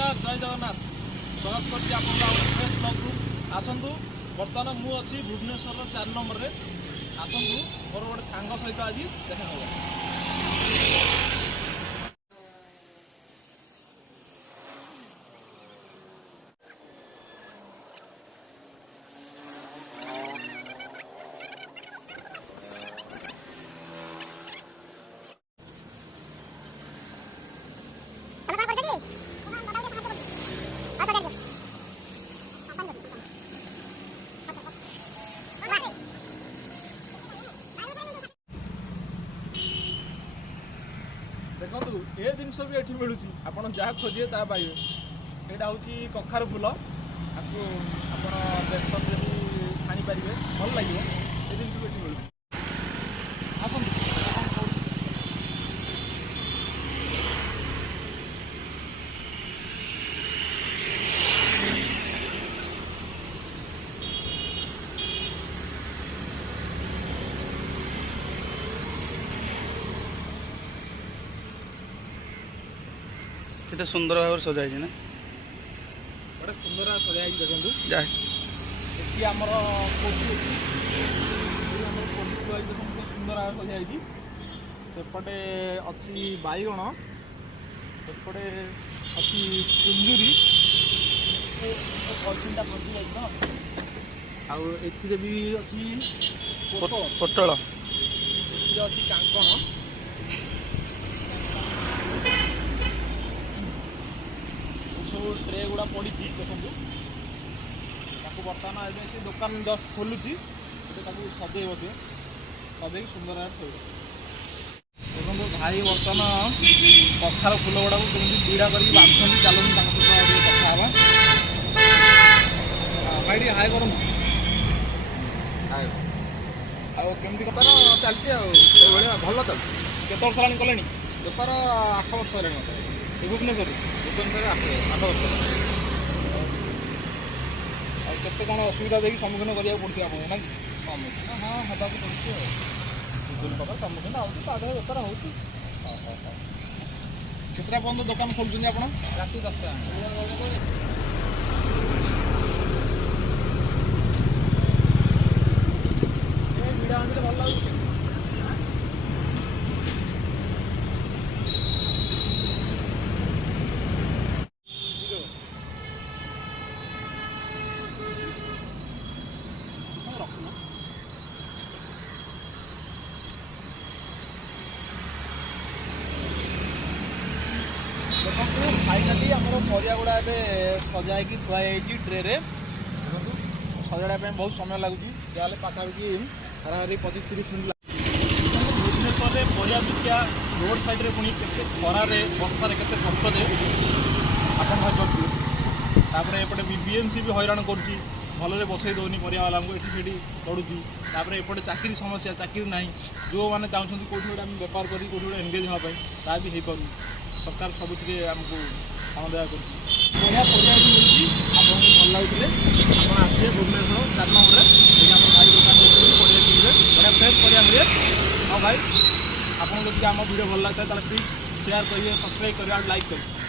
नमस्कार जय जगन्नाथ स्वागत करछि आपन फ्रेश ब्लॉग रु आसंतु वर्तमान मु अछि भुवनेश्वर 4 नंबर रे आसंतु मोर गोटे सांग सहित आज देखा होगा। देखु ये जिनस भी ये मिलूँ आप जहाँ खोजे ता पाइबे। यहाँ हूँ कखार फूल आपको आप बेसन भी छाणी पारे भल लगे ये जिन भी ये मिलूँ आसतु। केते सुंदर भाव सजाई ना बड़े सुंदर सजाई देखो ये आमर कोबी सुंदर भाव सजाई सेपटे अच्छी बैगण सेपटे अच्छी कुंदूरी आउ भी अच्छी पोटल अच्छी कांकण सब ट्रे गुड़ा पड़ी देखो बर्तमान ए दुकान जस्ट खोलुची सजे सजे सुंदर भाव देखो भाई बर्तमान कखार फूल गुड़ा कमी पीड़ा कर बांधुंट चलुनी सहित कथा भाई हाय कर आमती बेपार चलती भल चलती केत वर्ष है कले बेपार 8 वर्ष है भुवनेश्वर 8 वर्ष केते कौन असुविधा देखिए सम्मुखीन करा पड़े आप ना सम्मुखीन हाँ हाँ पड़े विभिन्न प्रकार सम्मुखीन आगे बेपार हो पर्यटन दुकान खोलुँ आप राति 10टा भिड़ा भल लगे फाइनाली आम परिया गुड़ा सजाई थुआई ट्रे सजाड़ा बहुत समय लगुच जहाँ पाखापाखि हाराहारी 25-30 मिनट भुवनेश्वर में परिया बिका रोड साइड पुणी के खरार वर्षार के कष्ट दे आप एपटे बीएमसी भी हैरान करुँच भलरे बसई दौनी परिया वाला ये पड़ुची एपटे चाकरी समस्या चाकरी ना जो मैंने चाहते कौटी गोटे आम बेपार करी कौटी गोटे एंगेज हाँपाई ता भी हो पार सरकार सबुथे आमको समदया कर बढ़िया परिया मिलूँ आपको भल लगे आप आसवे भुवनेश्वर 4 नंबर में आप भाई दुकान परिया किनबे बढ़िया फ्रेश परिया मिले। हाँ भाई आपको जब आम वीडियो भल लगता है प्लीज शेयर करिए सब्सक्राइब करिए और लाइक करिए।